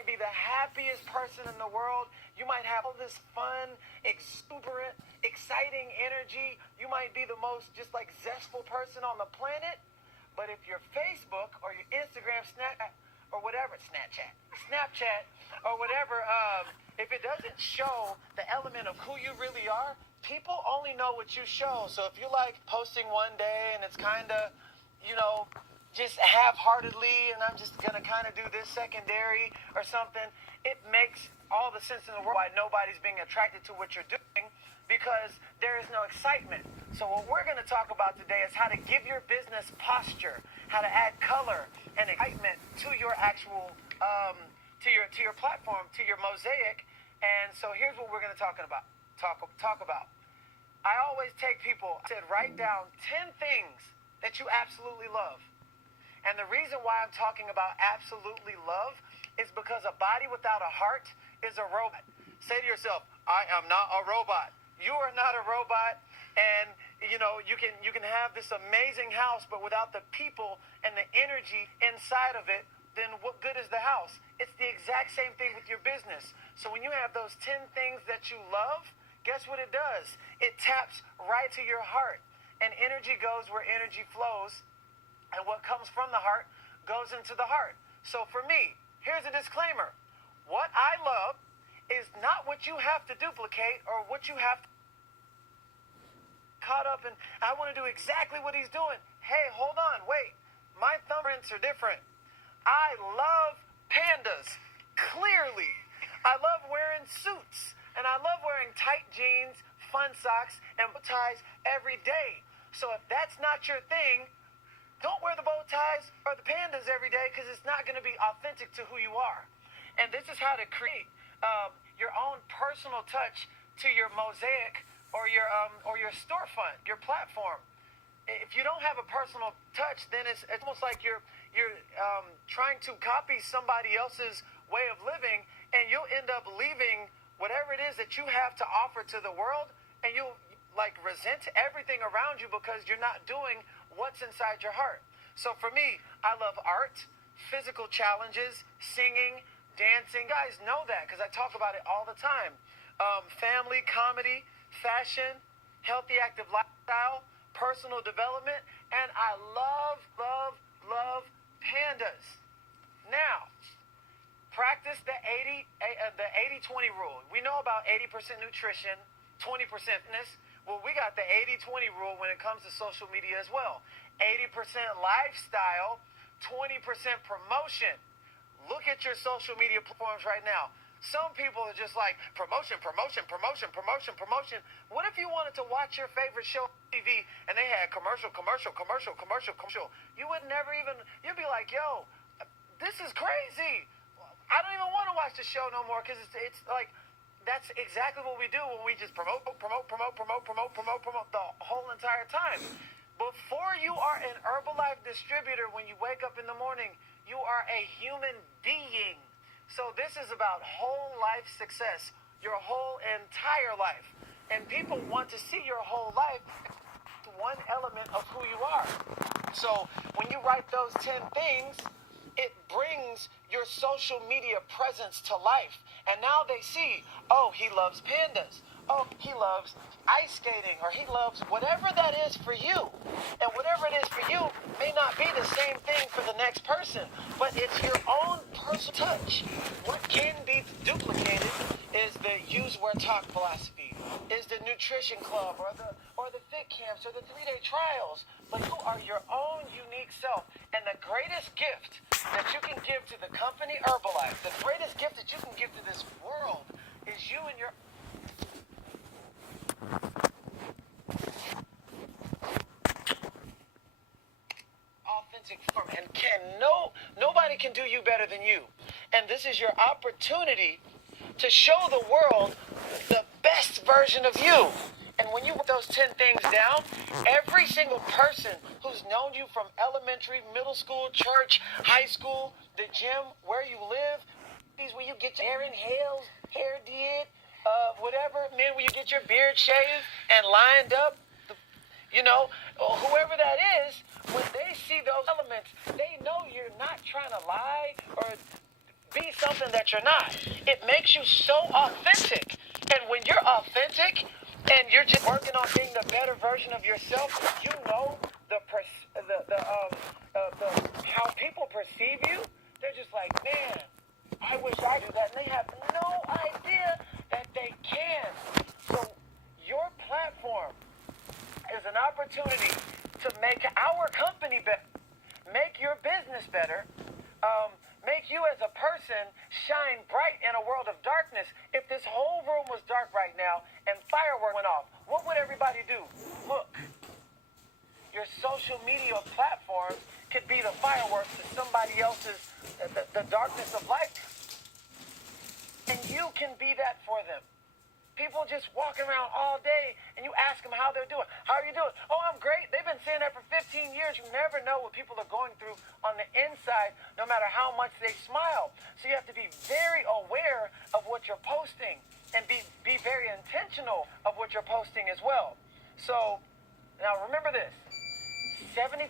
might be the happiest person in the world. You might have all this fun, exuberant, exciting energy. You might be the most just like zestful person on the planet. But if your Facebook or your Instagram, Snapchat or whatever, if it doesn't show the element of who you really are, people only know what you show. So if you like posting one day and it's kind of, just half-heartedly, and I'm just going to kind of do this secondary or something, it makes all the sense in the world why nobody's being attracted to what you're doing, because there is no excitement. So what we're going to talk about today is how to give your business posture, how to add color and excitement to your actual, to your platform, to your mosaic. And so here's what we're going to talk about. I always take people, I said, write down 10 things that you absolutely love. And the reason why I'm talking about absolutely love is because a body without a heart is a robot. Say to yourself, I am not a robot. You are not a robot. And, you can have this amazing house, but without the people and the energy inside of it, then what good is the house? It's the exact same thing with your business. So when you have those 10 things that you love, guess what it does? It taps right to your heart. And energy goes where energy flows. And what comes from the heart goes into the heart. So for me, here's a disclaimer. What I love is not what you have to duplicate or what you have to caught up in. I want to do exactly what he's doing. Hey, hold on, wait. My thumbprints are different. I love pandas, clearly. I love wearing suits, and I love wearing tight jeans, fun socks, and bow ties every day. So if that's not your thing, don't wear the bow ties or the pandas every day, because it's not going to be authentic to who you are. And this is how to create your own personal touch to your mosaic or your storefront, your platform. If you don't have a personal touch, then it's almost like you're trying to copy somebody else's way of living, and you'll end up leaving whatever it is that you have to offer to the world, and you'll resent everything around you because you're not doing what's inside your heart. So for me, I love art, physical challenges, singing, dancing. You guys know that because I talk about it all the time. Family, comedy, fashion, healthy, active lifestyle, personal development, and I love pandas. Now, practice the 80-20 rule. We know about 80% nutrition, 20% fitness. Well, we got the 80-20 rule when it comes to social media as well. 80% lifestyle, 20% promotion. Look at your social media platforms right now. Some people are just like, promotion. What if you wanted to watch your favorite show on TV and they had commercial? You would never even, you'd be like, yo, this is crazy. I don't even want to watch the show no more, because it's like, that's exactly what we do when we just promote the whole entire time. Before you are an Herbalife distributor, when you wake up in the morning, you are a human being. So this is about whole life success, your whole entire life. And people want to see your whole life, one element of who you are. So when you write those 10 things, it brings your social media presence to life. And now they see, oh, he loves pandas. Oh, he loves ice skating, or he loves whatever that is for you. And whatever it is for you may not be the same thing for the next person, but it's your own personal touch. What can be duplicated is the use, wear, talk philosophy, is the nutrition club, or the fit camps, or the 3-day trials. But you are your own unique self. And the greatest gift that you can give to the company Herbalife, the greatest gift that you can give to this world, is you and your authentic form. And nobody can do you better than you. And this is your opportunity to show the world the best version of you. And when you put those 10 things down, every single person who's known you from elementary, middle school, church, high school, the gym, where you live, these where you get your hair inhaled, hair did, whatever, men where you get your beard shaved and lined up, whoever that is, when they see those elements, they know you're not trying to lie or be something something that you're not. It makes you so authentic. And when you're authentic and you're just working on being the better version of yourself, you know how people perceive you. They're just like, man, I wish I do that. And they have no idea that they can. So your platform is an opportunity to make our company better, make your business better, make you as a person shine bright in a world of darkness. If this whole room was dark right now and fireworks went off, what would everybody do? Look, your social media platform could be the fireworks to somebody else's, the darkness of life. And you can be that for them. People just walking around all day, and you ask them how they're doing. How are you doing? Oh, I'm great. They've been saying that for 15 years. You never know what people are going through on the inside, no matter how much they smile. So you have to be very aware of what you're posting and be very intentional of what you're posting as well. So now remember this. 75%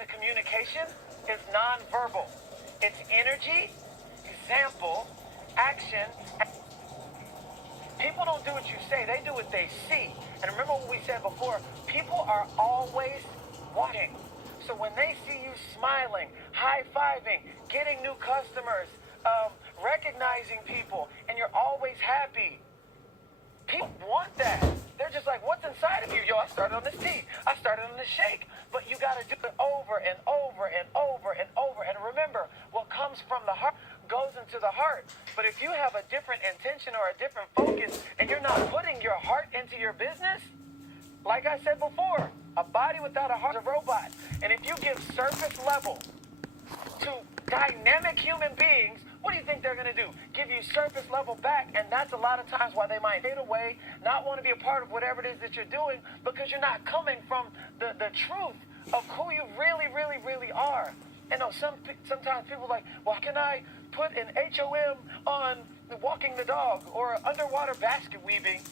of communication is nonverbal. It's energy, example, action. People don't do what you say, they do what they see. And remember what we said before, people are always watching. So when they see you smiling, high-fiving, getting new customers, recognizing people, and you're always happy, people want that. They're just like, what's inside of you? Yo, I started on this tea. I started on this shake. But you got to do it over and over and over and over. And remember, what comes from the heart goes into the heart. But if you have a different intention or a different focus and you're not putting your heart into your business, like I said before, a body without a heart is a robot. And if you give surface level to dynamic human beings, what do you think they're going to do? Give you surface level back, and that's a lot of times why they might fade away, not want to be a part of whatever it is that you're doing, because you're not coming from the truth of who you really, really, really are. And no, sometimes people are like, well, how can I put an HOM on walking the dog or underwater basket weaving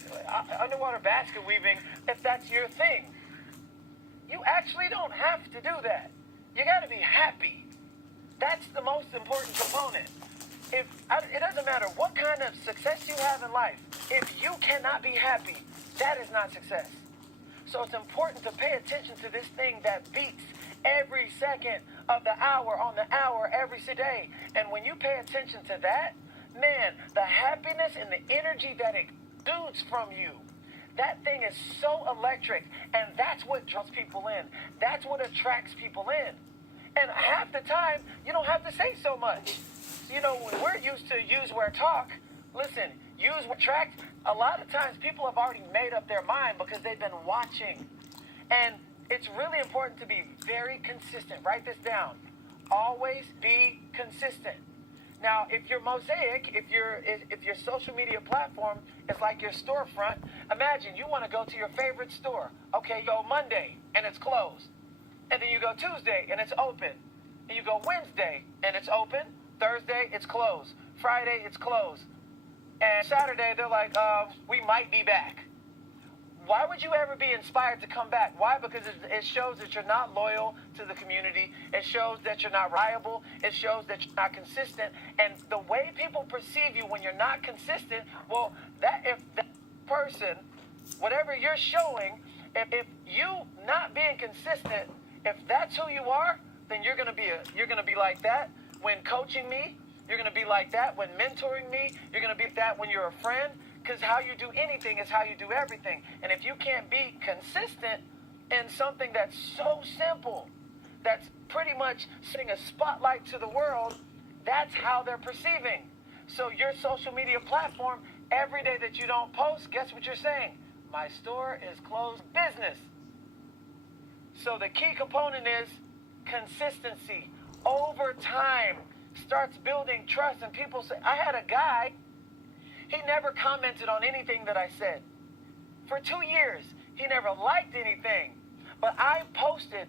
if that's your thing? You actually don't have to do that. You got to be happy. That's the most important component. It doesn't matter what kind of success you have in life. If you cannot be happy, that is not success. So it's important to pay attention to this thing that beats every second of the hour on the hour every day. And when you pay attention to that, man, the happiness and the energy that exudes from you, that thing is so electric. And that's what draws people in. That's what attracts people in. And half the time, you don't have to say so much. You know, when we're used to use, where, talk, listen, use, where, attract, a lot of times people have already made up their mind because they've been watching. And it's really important to be very consistent. Write this down. Always be consistent. Now, if your mosaic, if your social media platform is like your storefront, imagine you want to go to your favorite store. Okay, you go Monday and it's closed. And then you go Tuesday and it's open. And you go Wednesday and it's open. Thursday, it's closed. Friday, it's closed. And Saturday, they're like, we might be back. Why would you ever be inspired to come back? Why? Because it shows that you're not loyal to the community. It shows that you're not reliable. It shows that you're not consistent. And the way people perceive you when you're not consistent, well, if that person, whatever you're showing, if you not being consistent, if that's who you are, then you're gonna be like that when coaching me. You're gonna be like that when mentoring me. You're gonna be like that when you're a friend. Because how you do anything is how you do everything. And if you can't be consistent in something that's so simple, that's pretty much setting a spotlight to the world, that's how they're perceiving. So your social media platform, every day that you don't post, guess what you're saying? My store is closed business. So the key component is consistency. Over time, starts building trust. And people say, I had a guy, he never commented on anything that I said. For 2 years, he never liked anything. But I posted,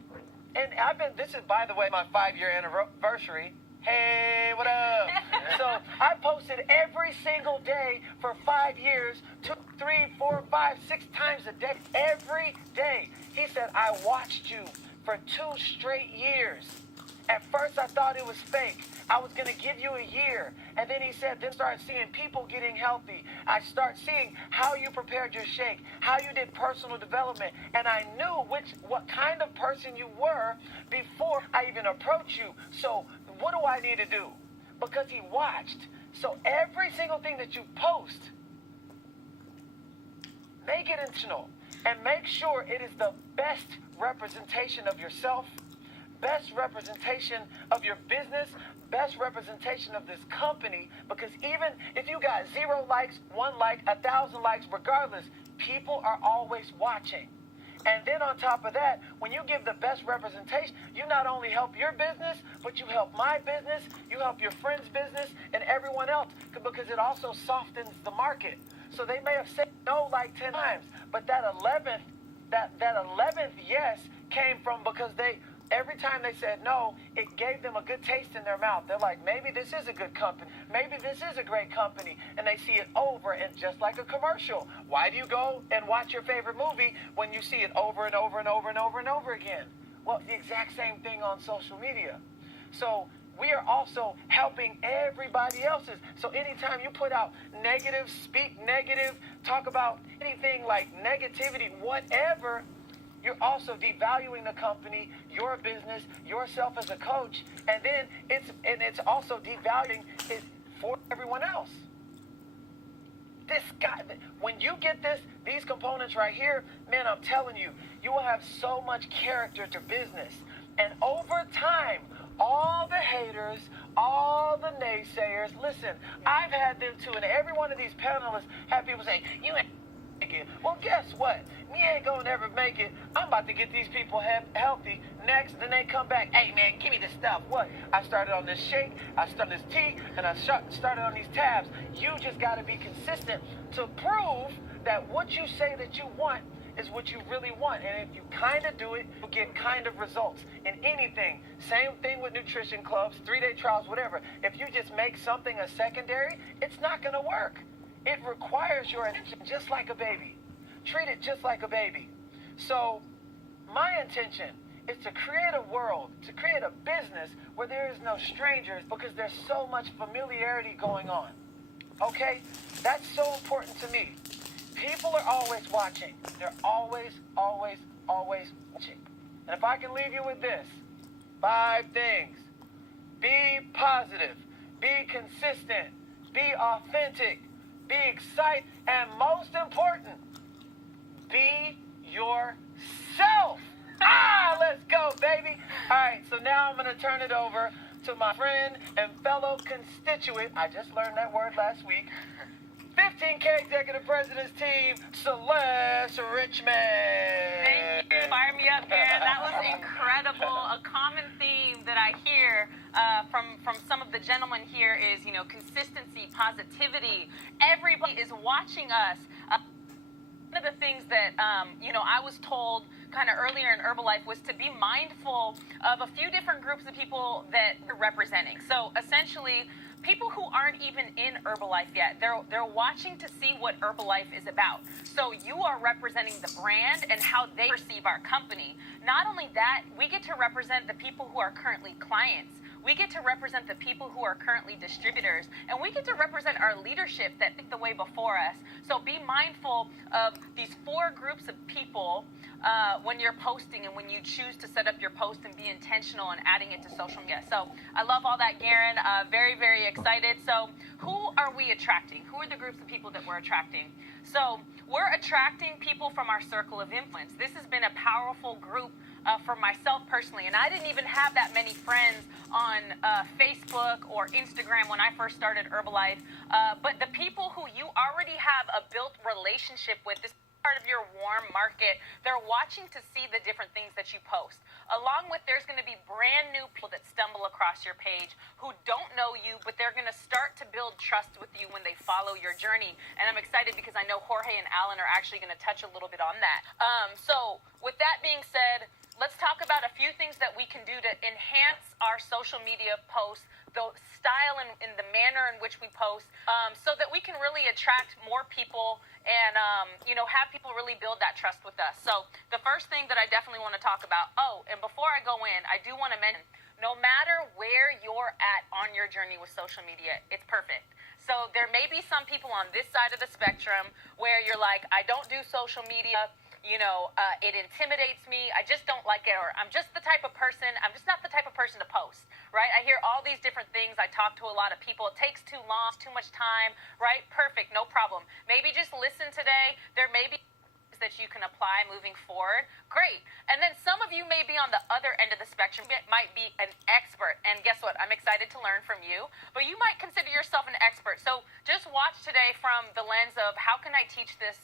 and this is, by the way, my 5-year anniversary. Hey, what up? So I posted every single day for 5 years, 2, 3, 4, 5, 6 times a day, every day. He said, I watched you for 2 straight years. At first, I thought it was fake. I was going to give you a year. And then he said, then start seeing people getting healthy. I start seeing how you prepared your shake, how you did personal development. And I knew what kind of person you were before I even approached you. So what do I need to do? Because he watched. So every single thing that you post, make it intentional and make sure it is the best representation of yourself, best representation of your business, best representation of this company, because even if you got 0 likes, 1 like, 1,000 likes, regardless, people are always watching. And then on top of that, when you give the best representation, you not only help your business, but you help my business, you help your friend's business, and everyone else, because it also softens the market. So they may have said no like 10 times, but that 11th yes came from because every time they said no, it gave them a good taste in their mouth. They're like, maybe this is a good company. Maybe this is a great company. And they see it over, and just like a commercial. Why do you go and watch your favorite movie when you see it over and over and over and over and over again? Well, the exact same thing on social media. So we are also helping everybody else's. So anytime you put out negative, speak negative, talk about anything like negativity, whatever, you're also devaluing the company, your business, yourself as a coach, and then it's also devaluing it for everyone else. This guy, when you get these components right here, man, I'm telling you, you will have so much character to business. And over time, all the haters, all the naysayers, listen, I've had them too, and every one of these panelists have people say, you ain't make it. Well, guess what? We ain't gonna ever make it. I'm about to get these people healthy. Next, then they come back. Hey, man, give me the stuff. What? I started on this shake, I started this tea, and I started on these tabs. You just got to be consistent to prove that what you say that you want is what you really want. And if you kind of do it, you'll get kind of results in anything. Same thing with nutrition clubs, 3-day trials, whatever. If you just make something a secondary, it's not going to work. It requires your attention just like a baby. Treat it just like a baby. So my intention is to create a world, to create a business where there is no strangers, because there's so much familiarity going on. Okay? That's so important to me. People are always watching. They're always, always, always watching. And if I can leave you with this, 5 things. Be positive. Be consistent. Be authentic. Be excited. And most important, be yourself. Let's go, baby. All right, so now I'm going to turn it over to my friend and fellow constituent. I just learned that word last week. 15K Executive President's Team, Celeste Richmond. Thank you. Fire me up, Aaron. That was incredible. A common theme that I hear from some of the gentlemen here is, consistency, positivity. Everybody is watching us. One of the things that, I was told kind of earlier in Herbalife was to be mindful of a few different groups of people that we're representing. So essentially, people who aren't even in Herbalife yet, they're watching to see what Herbalife is about. So you are representing the brand and how they perceive our company. Not only that, we get to represent the people who are currently clients. We get to represent the people who are currently distributors, and we get to represent our leadership that picked the way before us. So be mindful of these 4 groups of people when you're posting and when you choose to set up your post, and be intentional in adding it to social media. So I love all that, Garen. Very, very excited. So who are we attracting? Who are the groups of people that we're attracting? So we're attracting people from our circle of influence. This has been a powerful group for myself personally, and I didn't even have that many friends on Facebook or Instagram when I first started Herbalife, but the people who you already have a built relationship with, this part of your warm market, they're watching to see the different things that you post. Along with, there's going to be brand new people that stumble across your page who don't know you, but they're going to start to build trust with you when they follow your journey. And I'm excited because I know Jorge and Alan are actually going to touch a little bit on that. So with that being said, let's talk about a few things that we can do to enhance our social media posts, the style and the manner in which we post, so that we can really attract more people and, have people really build that trust with us. So the first thing that I definitely want to talk about, and before I go in, I do want to mention no matter where you're at on your journey with social media, it's perfect. So there may be some people on this side of the spectrum where you're like, I don't do social media, it intimidates me, I just don't like it, or I'm just not the type of person to post, right? I hear all these different things, I talk to a lot of people, it takes too long, it's too much time, right? Perfect, no problem. Maybe just listen today, there may be that you can apply moving forward, great. And then some of you may be on the other end of the spectrum, it might be an expert, and guess what, I'm excited to learn from you, but you might consider yourself an expert. So just watch today from the lens of how can I teach this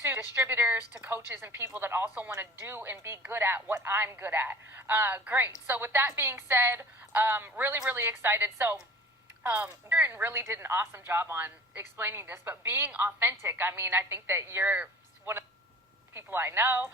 to distributors, to coaches, and people that also want to do and be good at what I'm good at. Great. So with that being said, really, really excited. So Aaron really did an awesome job on explaining this, but being authentic, I mean, I think that you're one of the people I know,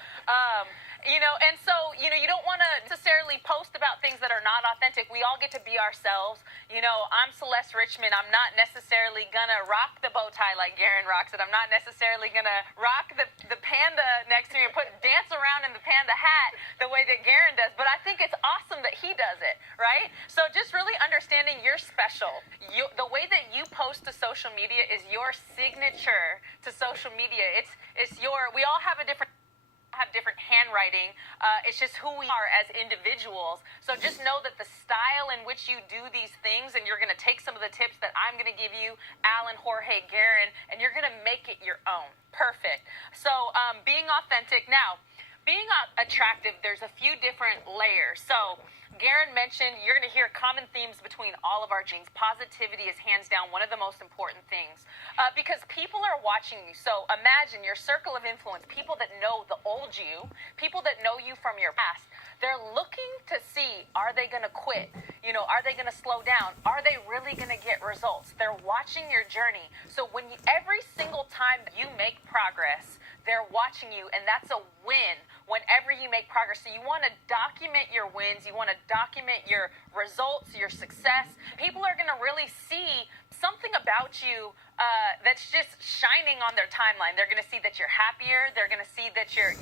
and so, you don't want to necessarily post about things that are not authentic. We all get to be ourselves. I'm Celeste Richmond. I'm not necessarily gonna rock the bow tie like Garen rocks it. I'm not necessarily gonna rock the panda next to me and dance around in the panda hat the way that Garen does, but I think it's awesome that he does it, right? So just really understanding you're special. The way that you post to social media is your signature to social media. We all have different handwriting. It's just who we are as individuals. So just know that the style in which you do these things, and you're going to take some of the tips that I'm going to give you, Alan, Jorge, Garen, and you're going to make it your own. Perfect. So being authentic. Now, being attractive, there's a few different layers. So Garen mentioned you're going to hear common themes between all of our genes. Positivity is hands down one of the most important things because people are watching you. So imagine your circle of influence, people that know the old you, people that know you from your past. They're looking to see, are they going to quit? Are they going to slow down? Are they really going to get results? They're watching your journey. So every single time you make progress, they're watching you, and that's a win whenever you make progress. So you want to document your wins. You want to document your results, your success. People are going to really see something about you that's just shining on their timeline. They're going to see that you're happier. They're going to see that you're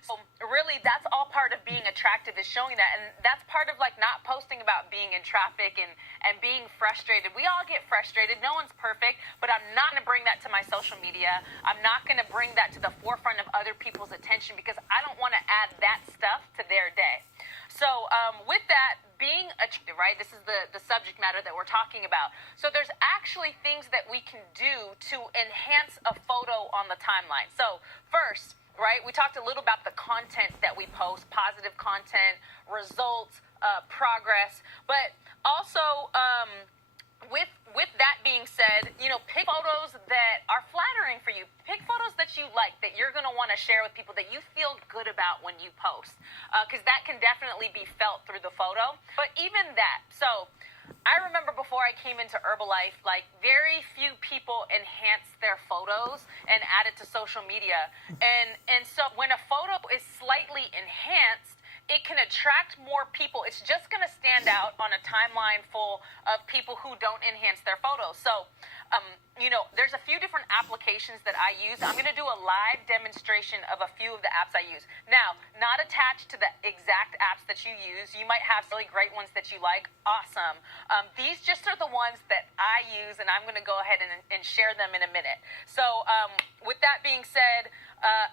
So really, that's all part of being attractive, is showing that. And that's part of not posting about being in traffic and being frustrated. We all get frustrated. No one's perfect, but I'm not going to bring that to my social media. I'm not going to bring that to the forefront of other people's attention because I don't want to add that stuff to their day. So with that, being attractive, right? This is the subject matter that we're talking about. So there's actually things that we can do to enhance a photo on the timeline. So first, right, we talked a little about the content that we post, positive content, results, progress, but also with that being said, pick photos that are flattering for you. Pick photos that you like, that you're going to want to share with people, that you feel good about when you post, because that can definitely be felt through the photo. But even that, so I remember before I came into Herbalife, very few people enhance their photos and add it to social media. And so when a photo is slightly enhanced, it can attract more people. It's just going to stand out on a timeline full of people who don't enhance their photos. So, there's a few different applications that I use. I'm going to do a live demonstration of a few of the apps I use. Now, not attached to the exact apps that you use. You might have really great ones that you like. Awesome. These just are the ones that I use, and I'm going to go ahead and share them in a minute. So, with that being said,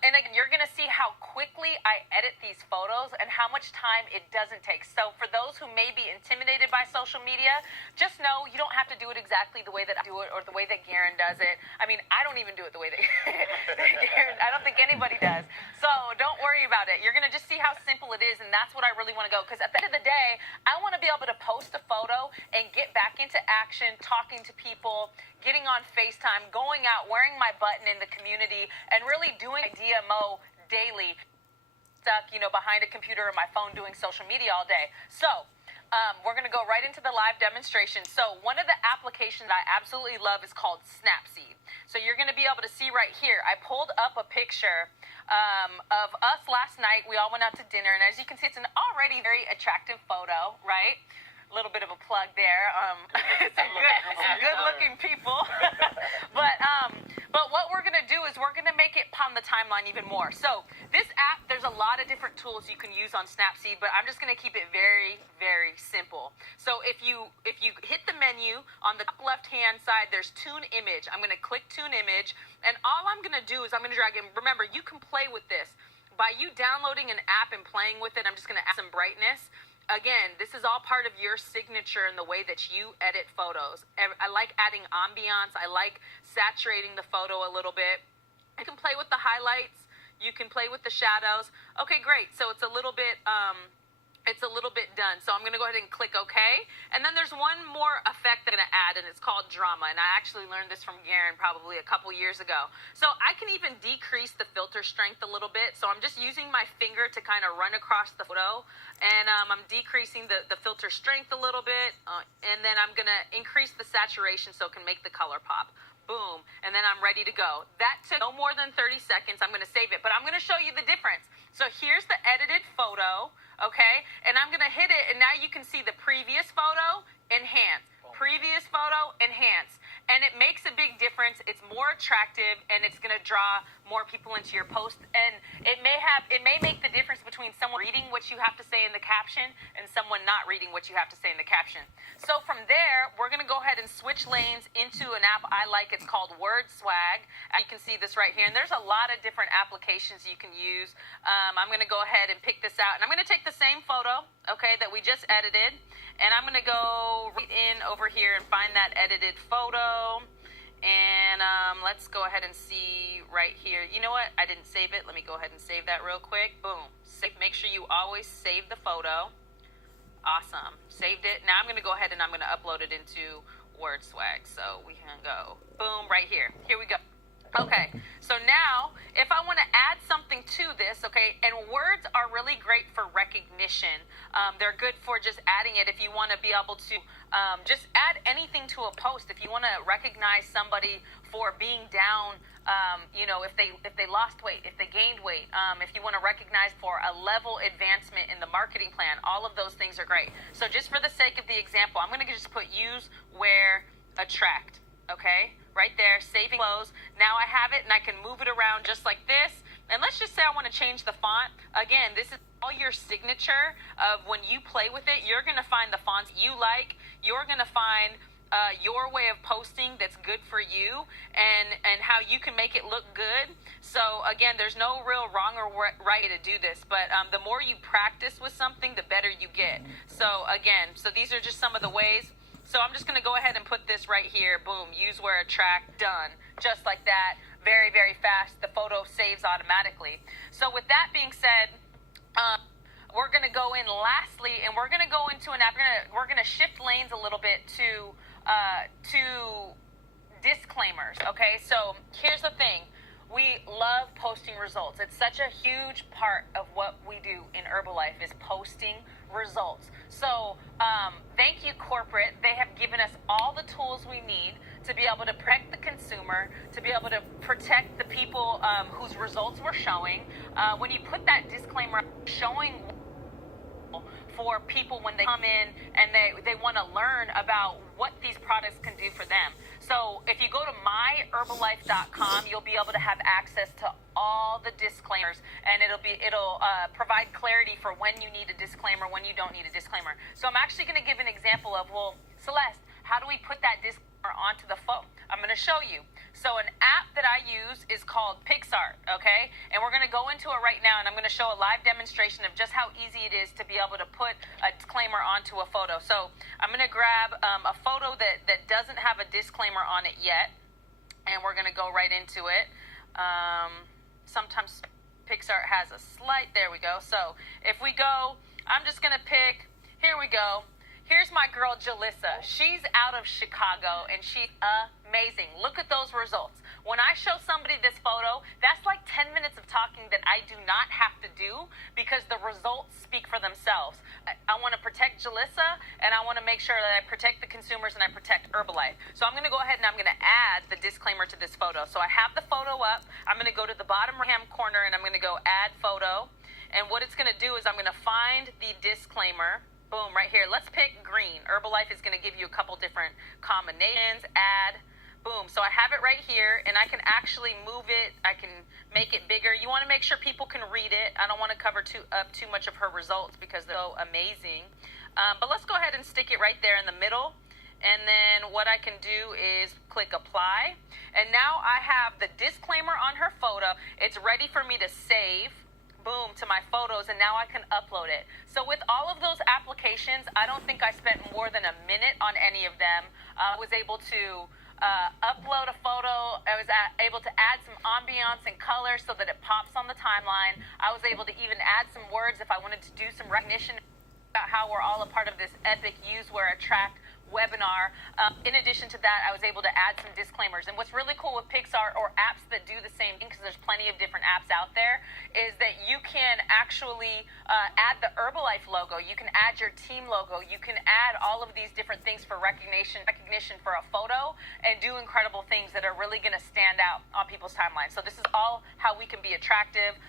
and again, you're going to see how quickly I edit these photos and how much time it doesn't take. So for those who may be intimidated by social media, just know you don't have to do it exactly the way that I do it or the way that Garen does it. I mean, I don't even do it the way that Garen, I don't think anybody does. So don't worry about it. You're going to just see how simple it is, and that's what I really want to go. Because at the end of the day, I want to be able to post a photo and get back into action, talking to people, getting on FaceTime, going out, wearing my button in the community, and really doing DMO daily, stuck, behind a computer or my phone doing social media all day. So we're going to go right into the live demonstration. So one of the applications I absolutely love is called Snapseed. So you're going to be able to see right here, I pulled up a picture of us last night. We all went out to dinner, and as you can see, it's an already very attractive photo, right? A little bit of a plug there. Some good-looking people. But But what we're going to do is we're going to make it on the timeline even more. So this app, there's a lot of different tools you can use on Snapseed, but I'm just going to keep it very, very simple. So if you hit the menu on the top left-hand side, there's Tune Image. I'm going to click Tune Image, and all I'm going to do is I'm going to drag in. Remember, you can play with this. By you downloading an app and playing with it, I'm just going to add some brightness. Again, this is all part of your signature in the way that you edit photos. I like adding ambiance. I like saturating the photo a little bit. You can play with the highlights. You can play with the shadows. Okay, great. So it's a little bit done. So I'm going to go ahead and click OK. And then there's one more effect that I'm going to add, and it's called drama. And I actually learned this from Garen probably a couple years ago. So I can even decrease the filter strength a little bit. So I'm just using my finger to kind of run across the photo. And I'm decreasing the filter strength a little bit. And then I'm going to increase the saturation so it can make the color pop. Boom. And then I'm ready to go. That took no more than 30 seconds. I'm going to save it. But I'm going to show you the difference. So here's the edited photo, okay? And I'm going to hit it, and now you can see the previous photo, enhance. Previous photo, enhance. And it makes a big difference. It's more attractive, and it's going to draw more people into your post. And it may make the difference between someone reading what you have to say in the caption and someone not reading what you have to say in the caption. So from there, we're going to go ahead and switch lanes into an app I like. It's called Word Swag. You can see this right here. And there's a lot of different applications you can use. I'm going to go ahead and pick this out. And I'm going to take the same photo, okay, that we just edited. And I'm going to go right in over here and find that edited photo. And let's go ahead and see right here. You know what? I didn't save it. Let me go ahead and save that real quick. Boom. Make sure you always save the photo. Awesome. Saved it. Now I'm going to go ahead and I'm going to upload it into Word Swag. So we can go. Boom. Right here. Here we go. Okay, so now if I want to add something to this, okay, and words are really great for recognition. They're good for just adding it if you want to be able to just add anything to a post. If you want to recognize somebody for being down, if they lost weight, if they gained weight, if you want to recognize for a level advancement in the marketing plan, all of those things are great. So just for the sake of the example, I'm going to just put use, wear, attract, okay? Right there, saving close. Now I have it and I can move it around just like this. And let's just say I want to change the font. Again, this is all your signature of when you play with it. You're going to find the fonts you like. You're going to find your way of posting that's good for you and how you can make it look good. So again, there's no real wrong or right way to do this, but the more you practice with something, the better you get. So again, these are just some of the ways. So I'm just going to go ahead and put this right here. Boom. Use, wear, attract. Done. Just like that. Very, very fast. The photo saves automatically. So with that being said, we're going to go in lastly, and we're going to go into an app. We're going to shift lanes a little bit to disclaimers. Okay. So here's the thing. We love posting results. It's such a huge part of what we do in Herbalife is posting results. So thank you, corporate. They have given us all the tools we need to be able to protect the consumer, to be able to protect the people whose results we're showing. When you put that disclaimer, showing for people when they come in and they want to learn about what these products can do for them. So if you go to myherbalife.com, you'll be able to have access to all the disclaimers, and it'll provide clarity for when you need a disclaimer, when you don't need a disclaimer. So I'm actually going to give an example of, well, Celeste, how do we put that disclaimer onto the phone? I'm going to show you. So an app that I use is called PixArt, okay? And we're going to go into it right now, and I'm going to show a live demonstration of just how easy it is to be able to put a disclaimer onto a photo. So I'm going to grab a photo that doesn't have a disclaimer on it yet, and we're going to go right into it. Sometimes PixArt has a slight, there we go. So if we go, I'm just going to pick, here we go. Here's my girl, Jalissa. She's out of Chicago, and she's amazing. Look at those results. When I show somebody this photo, that's like 10 minutes of talking that I do not have to do because the results speak for themselves. I want to protect Jalissa, and I want to make sure that I protect the consumers and I protect Herbalife. So I'm going to go ahead and I'm going to add the disclaimer to this photo. So I have the photo up. I'm going to go to the bottom right-hand corner, and I'm going to go add photo. And what it's going to do is I'm going to find the disclaimer. Boom, right here. Let's pick green. Herbalife is going to give you a couple different combinations. Add. Boom. So I have it right here, and I can actually move it. I can make it bigger. You want to make sure people can read it. I don't want to cover too much of her results because they're so amazing. But let's go ahead and stick it right there in the middle. And then what I can do is click apply. And now I have the disclaimer on her photo. It's ready for me to save. Boom, to my photos, and now I can upload it. So with all of those applications, I don't think I spent more than a minute on any of them. I was able to upload a photo. I was able to add some ambiance and color so that it pops on the timeline. I was able to even add some words if I wanted to do some recognition about how we're all a part of this epic Use, Wear, Attract webinar. In addition to that, I was able to add some disclaimers. And what's really cool with Pixar or apps that do the same thing, because there's plenty of different apps out there, is that you can actually add the Herbalife logo. You can add your team logo. You can add all of these different things for recognition for a photo and do incredible things that are really going to stand out on people's timelines. So this is all how we can be attractive,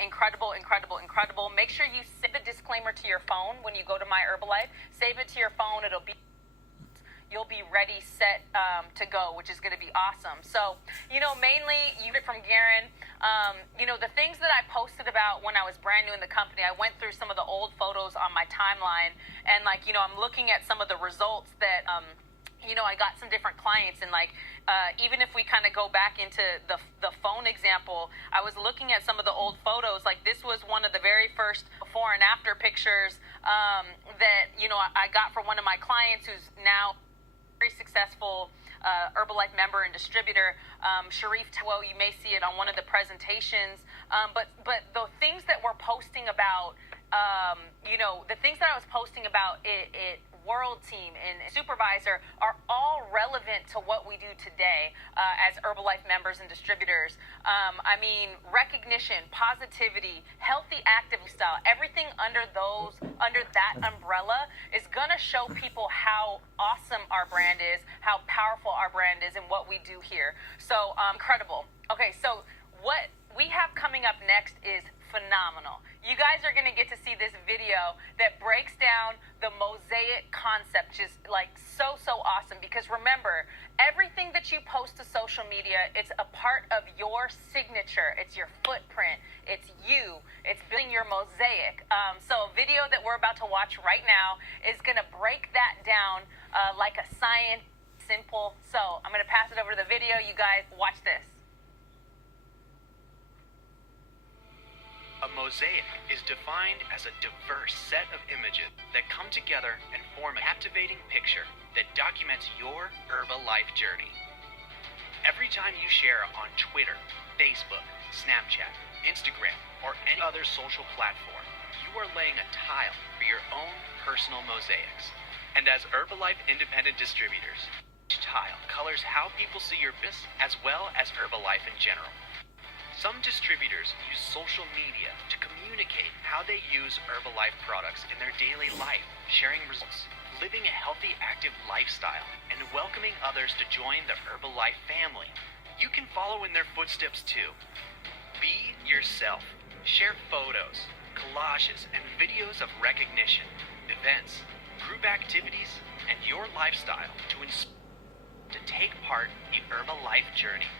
incredible, incredible, incredible. Make sure you save the disclaimer to your phone when you go to My Herbalife. Save it to your phone. You'll be ready, set to go, which is going to be awesome. So, mainly you get from Garen, the things that I posted about when I was brand new in the company, I went through some of the old photos on my timeline, and I'm looking at some of the results that, I got some different clients, and even if we kind of go back into the phone example, I was looking at some of the old photos. Like this was one of the very first before and after pictures that, I got for one of my clients who's now very successful Herbalife member and distributor, Sharif Tawo. You may see it on one of the presentations. But the things that we're posting about, the things that I was posting about it World Team and Supervisor are all relevant to what we do today as Herbalife members and distributors. Recognition, positivity, healthy active style, everything under that umbrella is gonna show people how awesome our brand is, how powerful our brand is, and what we do here. So incredible. Okay, so what we have coming up next is phenomenal. You guys are going to get to see this video that breaks down the mosaic concept, just so awesome. Because remember, everything that you post to social media, it's a part of your signature. It's your footprint. It's you. It's building your mosaic. So a video that we're about to watch right now is going to break that down like a science, simple. So I'm going to pass it over to the video. You guys watch this. A mosaic is defined as a diverse set of images that come together and form a captivating picture that documents your Herbalife journey. Every time you share on Twitter, Facebook, Snapchat, Instagram, or any other social platform, you are laying a tile for your own personal mosaics. And as Herbalife independent distributors, each tile colors how people see your business as well as Herbalife in general. Some distributors use social media to communicate how they use Herbalife products in their daily life, sharing results, living a healthy, active lifestyle, and welcoming others to join the Herbalife family. You can follow in their footsteps too. Be yourself. Share photos, collages, and videos of recognition, events, group activities, and your lifestyle to inspire to take part in the Herbalife journey.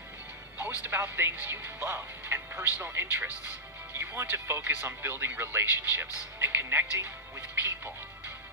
Post about things you love and personal interests. You want to focus on building relationships and connecting with people.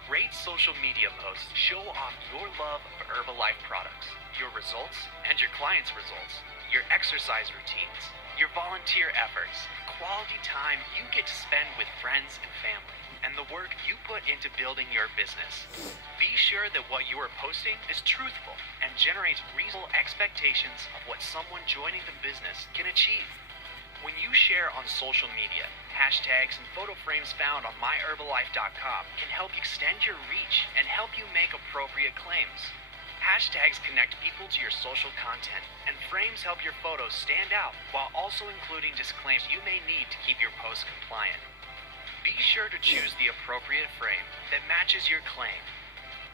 Rate social media posts show off your love of Herbalife products, your results and your clients' results, your exercise routines, your volunteer efforts, quality time you get to spend with friends and family, and the work you put into building your business. Be sure that what you are posting is truthful and generates reasonable expectations of what someone joining the business can achieve. When you share on social media, hashtags and photo frames found on myherbalife.com can help extend your reach and help you make appropriate claims. Hashtags connect people to your social content, and frames help your photos stand out while also including disclaimers you may need to keep your post compliant. Be sure to choose the appropriate frame that matches your claim.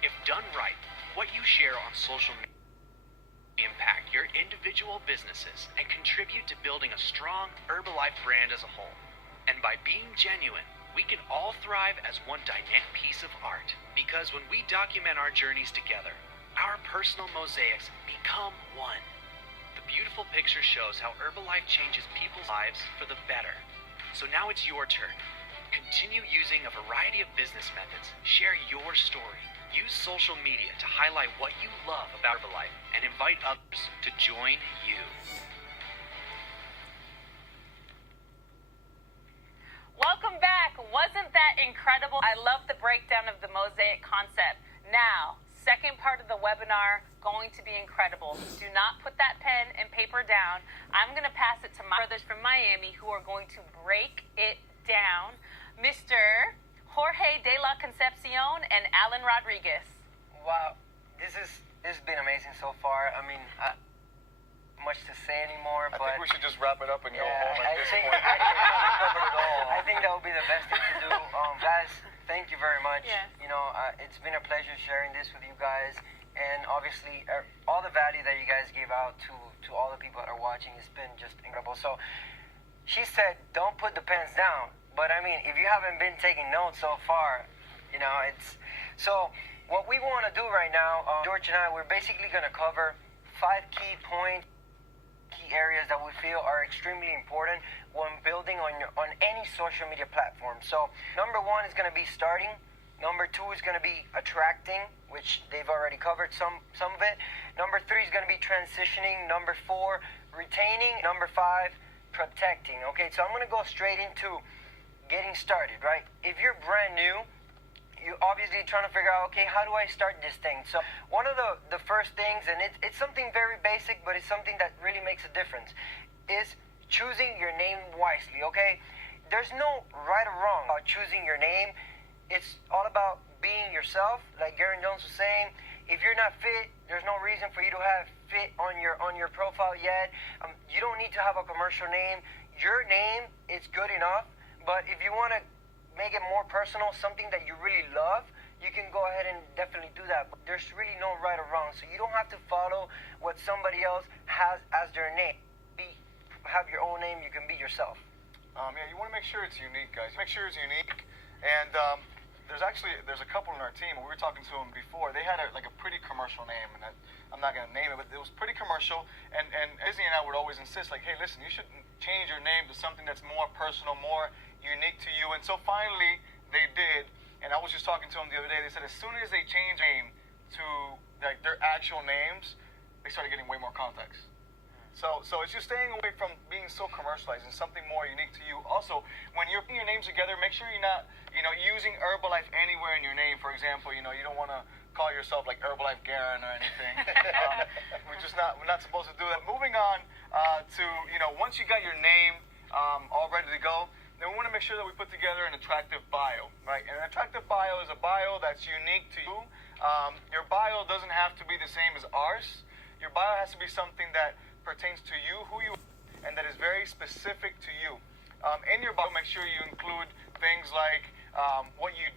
If done right, what you share on social media will impact your individual businesses and contribute to building a strong Herbalife brand as a whole. And by being genuine, we can all thrive as one dynamic piece of art. Because when we document our journeys together, our personal mosaics become one. The beautiful picture shows how Herbalife changes people's lives for the better. So now it's your turn. Continue using a variety of business methods. Share your story. Use social media to highlight what you love about Herbalife and invite others to join you. Welcome back. Wasn't that incredible? I love the breakdown of the mosaic concept. Now, second part of the webinar, going to be incredible. Do not put that pen and paper down. I'm going to pass it to my brothers from Miami who are going to break it down. Mr. Jorge de la Concepcion and Alan Rodriguez. Wow, this has been amazing so far. I mean, much to say anymore, I but think we should just wrap it up and go home at this think, point. Covered it all. I think that would be the best thing to do. Guys, thank you very much. Yes. You know, it's been a pleasure sharing this with you guys, and obviously all the value that you guys gave out to all the people that are watching has been just incredible. So she said, don't put the pens down. But I mean, if you haven't been taking notes so far, you know, it's... So what we want to do right now, George and I, we're basically going to cover 5 key points, key areas that we feel are extremely important when building on any social media platform. So number 1 is going to be starting. Number 2 is going to be attracting, which they've already covered some of it. Number 3 is going to be transitioning. Number 4, retaining. Number 5, protecting. Okay, so I'm going to go straight into getting started, right? If you're brand new, you're obviously trying to figure out, okay, how do I start this thing? So one of the first things, and it's something very basic, but it's something that really makes a difference, is choosing your name wisely, okay? There's no right or wrong about choosing your name. It's all about being yourself. Like Garen Jones was saying, if you're not fit, there's no reason for you to have fit on your profile yet. You don't need to have a commercial name. Your name is good enough. But if you want to make it more personal, something that you really love, you can go ahead and definitely do that. But there's really no right or wrong. So you don't have to follow what somebody else has as their name. Have your own name. You can be yourself. Yeah, you want to make sure it's unique, guys. Make sure it's unique. And there's a couple in our team. We were talking to them before. They had a pretty commercial name, and I'm not going to name it, but it was pretty commercial. And Izzy and I would always insist, like, hey, listen, you should change your name to something that's more personal, more unique to you. And so finally they did, and I was just talking to them the other day. They said as soon as they changed name to like their actual names, they started getting way more contacts. So it's just staying away from being so commercialized and something more unique to you. Also, when you're putting your names together, make sure you're not using Herbalife anywhere in your name. For example, you don't want to call yourself like Herbalife Garen or anything. We're not supposed to do that. Moving on to once you got your name all ready to go, then we want to make sure that we put together an attractive bio, right? And an attractive bio is a bio that's unique to you. Your bio doesn't have to be the same as ours. Your bio has to be something that pertains to you, who you are, and that is very specific to you. In your bio, make sure you include things like what you do.